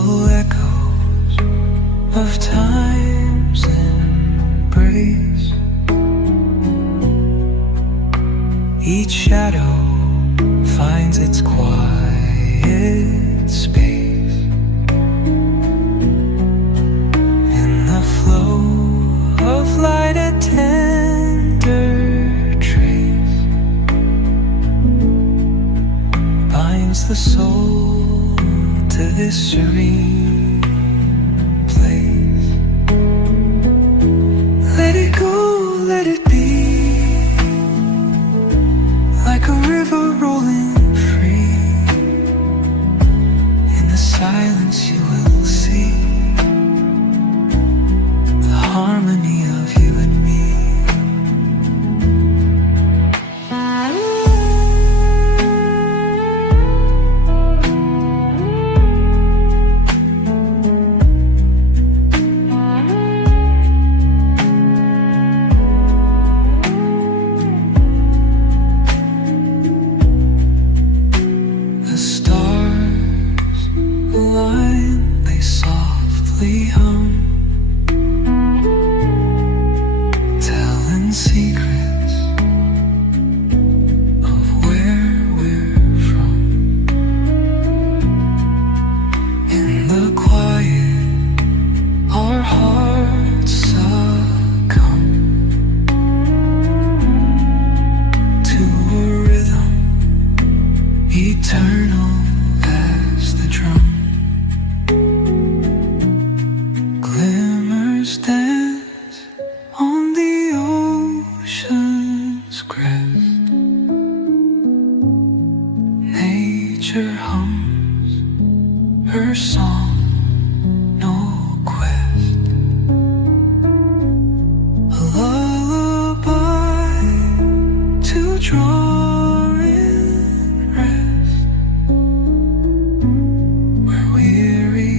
gentle echoes of time's embrace. Each shadow finds its quiet space in the flow of light, a tender trace binds the soul to this serene place. Let it go, let it be, like a river rolling free. In the silence you will see the harmony of you and me. The stars align, they softly hum.